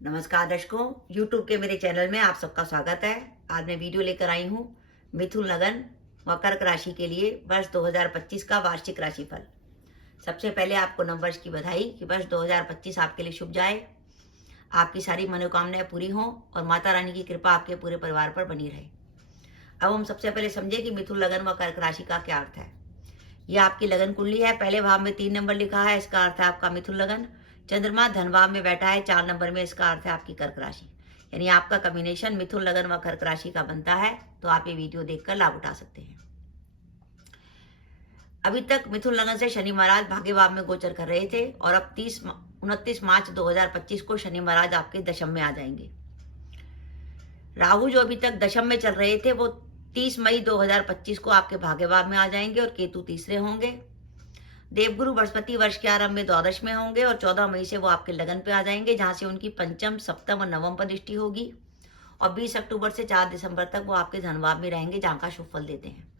नमस्कार दर्शकों, YouTube के मेरे चैनल में आप सबका स्वागत है। आज मैं वीडियो लेकर आई हूँ मिथुन लगन व कर्क राशि के लिए वर्ष 2025 का वार्षिक राशिफल। सबसे पहले आपको नववर्ष की बधाई कि वर्ष 2025 आपके लिए शुभ जाए, आपकी सारी मनोकामनाएं पूरी हों और माता रानी की कृपा आपके पूरे परिवार पर बनी रहे। अब हम सबसे पहले समझे कि मिथुन लगन व कर्क राशि का क्या अर्थ है। यह आपकी लगन कुंडली है। पहले भाव में 3 नंबर लिखा है, इसका अर्थ है आपका मिथुन लगन। चंद्रमा धन भाव में बैठा है 4 नंबर में, इसका अर्थ है आपकी कर्क राशि। यानी आपका कॉम्बिनेशन मिथुन लगन व कर्क राशि का बनता है। तो आप ये वीडियो देखकर लाभ उठा सकते हैं। अभी तक मिथुन लगन से शनि महाराज भाग्य भाव में गोचर कर रहे थे और अब 29 मार्च 2025 को शनि महाराज आपके दशम में आ जाएंगे। राहु जो अभी तक दशम में चल रहे थे वो 30 मई 2025 को आपके भाग्य भाव में आ जाएंगे और केतु तीसरे होंगे। देवगुरु बृहस्पति वर्ष के आरंभ में द्वादश में होंगे और 14 मई से वो आपके लगन पे आ जाएंगे, जहां से उनकी पंचम, सप्तम और नवम पर दृष्टि होगी और 20 अक्टूबर से 4 दिसंबर तक वो आपके धनभाव में रहेंगे, जहां का शुभ फल देते हैं।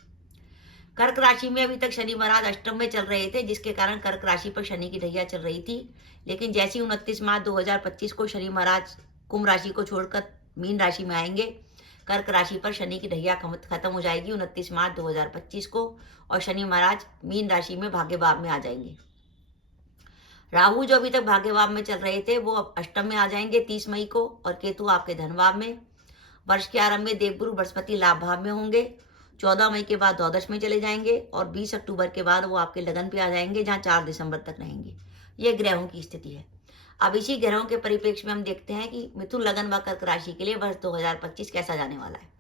कर्क राशि में अभी तक शनि महाराज अष्टम में चल रहे थे, जिसके कारण कर्क राशि पर शनि की ढैया चल रही थी। लेकिन जैसे 29 मार्च 2025 को शनि महाराज कुंभ राशि को छोड़कर मीन राशि में आएंगे, कर्क राशि पर शनि की ढैया खत्म हो जाएगी 29 मार्च 2025 को और शनि महाराज मीन राशि में भाग्य भाव में आ जाएंगे। राहु जो अभी तक भाग्य भाव में चल रहे थे वो अब अष्टम में आ जाएंगे 30 मई को और केतु आपके धन भाव में। वर्ष के आरंभ में देवगुरु बृहस्पति लाभ भाव में होंगे, 14 मई के बाद द्वादश में चले जाएंगे और 20 अक्टूबर के बाद वो आपके लगन पे आ जाएंगे, जहां 4 दिसंबर तक रहेंगे। ये ग्रहों की स्थिति है। अब इसी ग्रहों के परिप्रेक्ष्य में हम देखते हैं कि मिथुन लगन व कर्क राशि के लिए वर्ष 2025 कैसा जाने वाला है।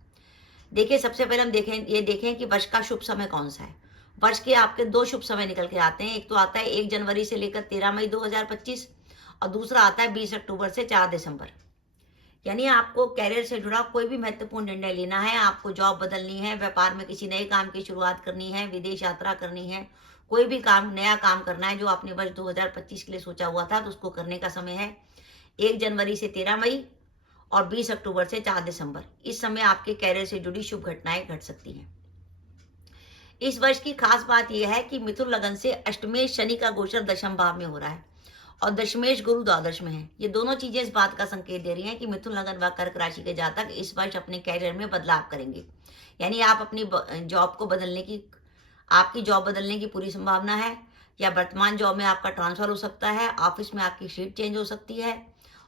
देखिए, सबसे पहले हम देखें कि वर्ष का शुभ समय कौन सा है। वर्ष के आपके 2 शुभ समय निकल के आते हैं। एक तो आता है 1 जनवरी से लेकर 13 मई 2025 और दूसरा आता है 20 अक्टूबर से 4 दिसंबर। यानी आपको कैरियर से जुड़ा कोई भी महत्वपूर्ण निर्णय लेना है, आपको जॉब बदलनी है, व्यापार में किसी नए काम की शुरुआत करनी है, विदेश यात्रा करनी है, कोई भी काम, नया काम करना है जो आपने वर्ष 2025 के लिए सोचा हुआ था, तो उसको करने का समय है 1 जनवरी से 13 मई और 20 अक्टूबर से 4 दिसंबर। इस समय आपके कैरियर से जुड़ी शुभ घटनाएं घट सकती हैं। इस वर्ष की खास बात यह है कि मिथुन लगन से अष्टमेश शनि का गोचर दशम भाव में हो रहा है और दशमेश गुरु द्वादश में है। ये दोनों चीजें इस बात का संकेत दे रही हैं कि मिथुन लगन व कर्क राशि के जातक इस वर्ष अपने कैरियर में बदलाव करेंगे। यानी आप अपनी जॉब को बदलने की आपकी जॉब बदलने की पूरी संभावना है, या वर्तमान जॉब में आपका ट्रांसफर हो सकता है, ऑफिस में आपकी शिफ्ट चेंज हो सकती है।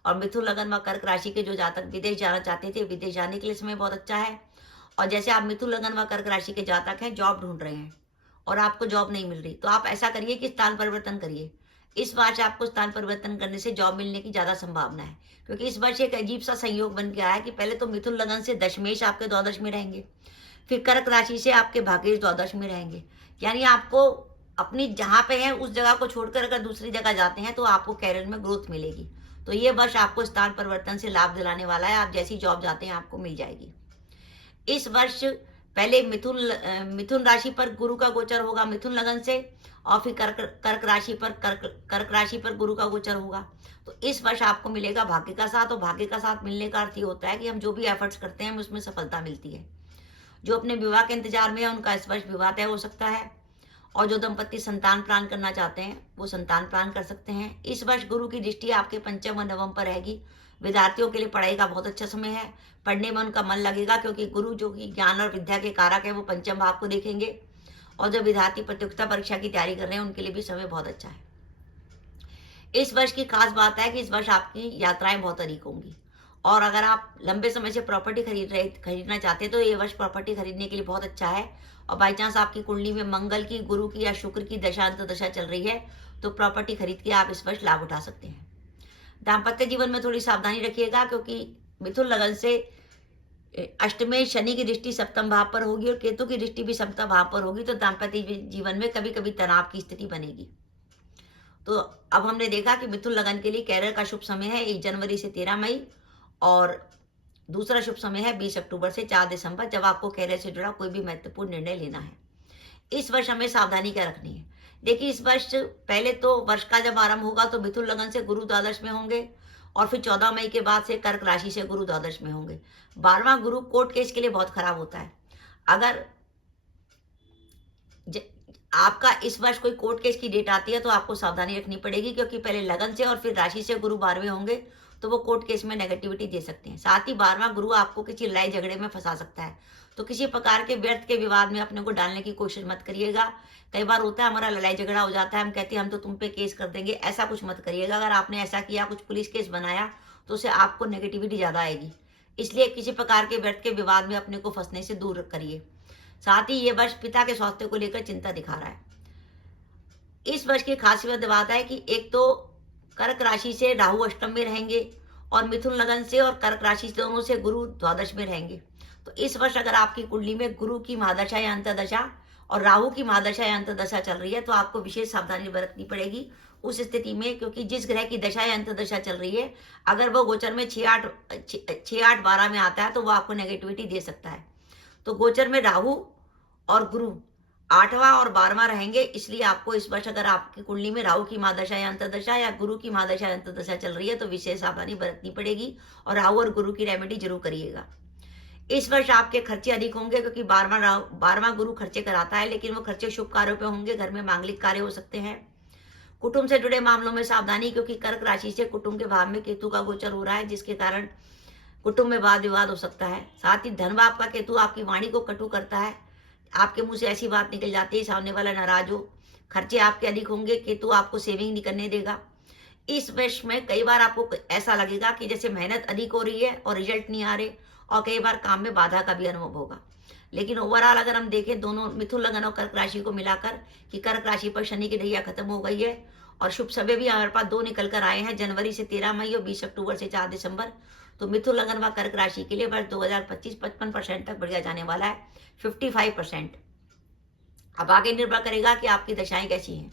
और मिथुन लगन व कर्क राशि के जो जातक विदेश जाना चाहते थे, विदेश जाने के लिए समय बहुत अच्छा है। और जैसे आप मिथुन लगन व कर्क राशि के जातक हैं, जॉब ढूंढ रहे हैं और आपको जॉब नहीं मिल रही, तो आप ऐसा करिए कि स्थान परिवर्तन करिए। इस वर्ष आपको स्थान परिवर्तन करने से जॉब मिलने की ज्यादा संभावना है, क्योंकि इस वर्ष एक अजीब सा संयोग बन के आया है कि पहले तो मिथुन लगन से दशमेश आपके द्वादश में रहेंगे, फिर कर्क राशि से आपके भाग्येश द्वादश में रहेंगे। यानी आपको अपनी जहां पे है उस जगह को छोड़कर अगर दूसरी जगह जाते हैं तो आपको कैरियर में ग्रोथ मिलेगी। तो ये वर्ष आपको स्थान परिवर्तन से लाभ दिलाने वाला है। आप जैसी जॉब जाते हैं आपको मिल जाएगी। इस वर्ष पहले मिथुन राशि पर गुरु का गोचर होगा मिथुन लगन से, और फिर कर्क राशि पर गुरु का गोचर होगा। तो इस वर्ष आपको मिलेगा भाग्य का साथ, और भाग्य का साथ मिलने का अर्थ ये होता है कि हम जो भी एफर्ट्स करते हैं उसमें सफलता मिलती है। जो अपने विवाह के इंतजार में है उनका इस वर्ष विवाह तय हो सकता है, और जो दंपति संतान प्लान करना चाहते हैं वो संतान प्लान कर सकते हैं। इस वर्ष गुरु की दृष्टि आपके पंचम और नवम पर रहेगी। विद्यार्थियों के लिए पढ़ाई का बहुत अच्छा समय है, पढ़ने में उनका मन लगेगा, क्योंकि गुरु जो कि ज्ञान और विद्या के कारक है वो पंचम भाव को देखेंगे। और जो विद्यार्थी प्रतियोगिता परीक्षा की तैयारी कर रहे हैं उनके लिए भी समय बहुत अच्छा है। इस वर्ष की खास बात है कि इस वर्ष आपकी यात्राएं बहुत अधिक होंगी, और अगर आप लंबे समय से प्रॉपर्टी खरीदना चाहते हैं तो ये वर्ष प्रॉपर्टी खरीदने के लिए बहुत अच्छा है। और बाई चांस आपकी कुंडली में मंगल की, गुरु की या शुक्र की दशा चल रही है तो प्रॉपर्टी खरीद के आप इस वर्ष लाभ उठा सकते हैं। दाम्पत्य जीवन में थोड़ी सावधानी रखिएगा, क्योंकि मिथुन लगन से अष्टमें शनि की दृष्टि सप्तम भाव पर होगी और केतु की दृष्टि भी सप्तम भाव पर होगी, तो दाम्पत्य जीवन में कभी कभी तनाव की स्थिति बनेगी। तो अब हमने देखा कि मिथुन लगन के लिए कैरियर का शुभ समय है 1 जनवरी से 13 मई और दूसरा शुभ समय है 20 अक्टूबर से 4 दिसंबर, जब आपको कैरियर से जुड़ा कोई भी महत्वपूर्ण निर्णय लेना है। इस वर्ष हमें सावधानी क्या रखनी है। देखिए, इस वर्ष पहले तो वर्ष का जब आरंभ होगा तो मिथुन लगन से गुरु द्वादश में होंगे और फिर 14 मई के बाद से कर्क राशि से गुरु द्वादश में होंगे। 12वां गुरु कोर्ट केस के लिए बहुत खराब होता है। अगर आपका इस वर्ष कोई कोर्ट केस की डेट आती है तो आपको सावधानी रखनी पड़ेगी, क्योंकि पहले लगन से और फिर राशि से गुरु 12वें होंगे तो वो कोर्ट केस में नेगेटिविटी दे सकते हैं। साथ ही 12वां गुरु आपको किसी लड़ाई झगड़े में फंसा सकता है, तो किसी प्रकार के व्यर्थ के विवाद में अपने को डालने की कोशिश मत करिएगा। कई बार होता है हमारा लड़ाई झगड़ा हो जाता है, हम कहते हैं हम तो तुम पे केस कर देंगे, ऐसा कुछ मत करिएगा। अगर आपने ऐसा किया, कुछ पुलिस केस बनाया, तो उससे आपको नेगेटिविटी ज़्यादा आएगी। इसलिए किसी प्रकार के व्यर्थ के विवाद में अपने को फंसने से दूर करिए। साथ ही ये वर्ष पिता के स्वास्थ्य को लेकर चिंता दिखा रहा है। इस वर्ष की खासियत बात है कि एक तो कर्क राशि से राहु अष्टम में रहेंगे और मिथुन लगन से और कर्क राशि से दोनों से गुरु द्वादश में रहेंगे। तो इस वर्ष अगर आपकी कुंडली में गुरु की महादशा या अंतर्दशा और राहु की महादशा या अंतर्दशा चल रही है तो आपको विशेष सावधानी बरतनी पड़ेगी उस स्थिति में, क्योंकि जिस ग्रह की दशा या अंतर्दशा चल रही है, अगर वो गोचर में 6-8-12 में आता है तो वो आपको नेगेटिविटी दे सकता है। तो गोचर में राहु और गुरु 8वां और 12वां रहेंगे, इसलिए आपको इस वर्ष अगर आपकी कुंडली में राहु की महादशा या अंतर्दशा या गुरु की महादशा या अंतर्दशा चल रही है तो विशेष सावधानी बरतनी पड़ेगी और राहु और गुरु की रेमेडी जरूर करिएगा। इस वर्ष आपके खर्चे अधिक होंगे, क्योंकि 12वां गुरु खर्चे कराता है, लेकिन वो खर्चे शुभ कार्यों पे होंगे। घर में मांगलिक कार्य हो सकते हैं। कुटुंब से जुड़े मामलों में सावधानी, क्योंकि कर्क राशि से कुटुंब के भाव में केतु का गोचर हो रहा है, जिसके कारण कुटुंब में वाद विवाद हो सकता है। साथ ही धन भाव का केतु आपकी वाणी को कटु करता है, आपके मुंह से ऐसी बात निकल जाती है सामने वाला नाराज हो। खर्चे आपके अधिक होंगे, केतु आपको सेविंग नहीं करने देगा। इस वर्ष में कई बार आपको ऐसा लगेगा कि जैसे मेहनत अधिक हो रही है और रिजल्ट नहीं आ रहे, और कई बार काम में बाधा का भी अनुभव होगा। लेकिन ओवरऑल अगर हम देखें दोनों मिथुन लगन और कर्क राशि को मिलाकर कि कर्क राशि पर शनि की ढैया खत्म हो गई है और शुभ समय भी हमारे पास 2 निकल कर आए हैं, जनवरी से 13 मई और 20 अक्टूबर से 4 दिसंबर। तो मिथुन लगन व कर्क राशि के लिए वर्ष 2025 55% तक बढ़िया जाने वाला है, 55%। अब आगे निर्भर करेगा कि आपकी दशाएं कैसी हैं।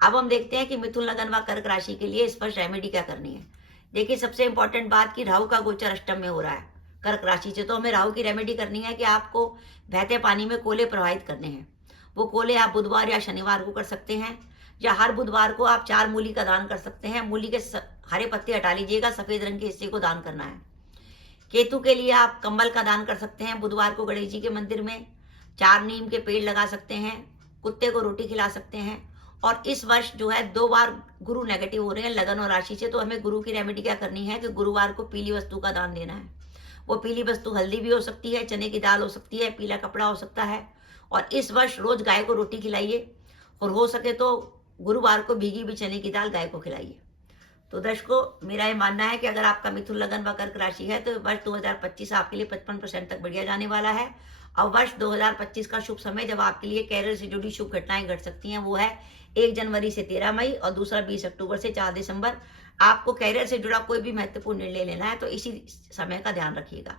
अब हम देखते हैं कि मिथुन लगन व कर्क राशि के लिए इस वर्ष रेमेडी क्या करनी है। देखिए, सबसे इंपॉर्टेंट बात कि राहु का गोचर अष्टम में हो रहा है कर्क राशि से, तो हमें राहु की रेमेडी करनी है कि आपको बहते पानी में कोले प्रवाहित करने हैं। वो कोले आप बुधवार या शनिवार को कर सकते हैं, या हर बुधवार को आप 4 मूली का दान कर सकते हैं। मूली के हरे पत्ते हटा लीजिएगा, सफेद रंग के हिस्से को दान करना है। केतु के लिए आप कंबल का दान कर सकते हैं बुधवार को गणेश जी के मंदिर में। 4 नीम के पेड़ लगा सकते हैं, कुत्ते को रोटी खिला सकते हैं। और इस वर्ष जो है 2 बार गुरु नेगेटिव हो रहे हैं लगन और राशि से, तो हमें गुरु की रेमेडी क्या करनी है कि गुरुवार को पीली वस्तु का दान देना है। वो पीली वस्तु हल्दी भी हो सकती है, चने की दाल हो सकती है, पीला कपड़ा हो सकता है। और इस वर्ष रोज गाय को रोटी खिलाइए, और हो सके तो गुरुवार को भीगी हुई चने की दाल गाय को खिलाइए। तो दर्शकों, मेरा ये मानना है कि अगर आपका मिथुन लगन व कर्क राशि है तो वर्ष 2025 आपके लिए 55% तक बढ़िया जाने वाला है। और वर्ष 2025 का शुभ समय जब आपके लिए कैरियर से जुड़ी शुभ घटनाएं घट सकती हैं वो है 1 जनवरी से 13 मई और दूसरा 20 अक्टूबर से 4 दिसंबर। आपको कैरियर से जुड़ा कोई भी महत्वपूर्ण निर्णय लेना है तो इसी समय का ध्यान रखिएगा।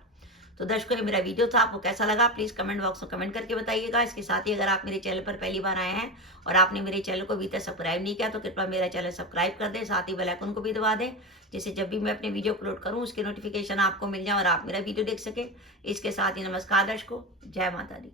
तो दर्शकों, ये मेरा वीडियो था, आपको कैसा लगा प्लीज़ कमेंट बॉक्स में कमेंट करके बताइएगा। इसके साथ ही अगर आप मेरे चैनल पर पहली बार आए हैं और आपने मेरे चैनल को अभी तक सब्सक्राइब नहीं किया तो कृपया मेरा चैनल सब्सक्राइब कर दें, साथ ही बेल आइकन को भी दबा दें, जिससे जब भी मैं अपने वीडियो अपलोड करूँ उसकी नोटिफिकेशन आपको मिल जाए और आप मेरा वीडियो देख सकें। इसके साथ ही नमस्कार दर्शकों, जय माता दी।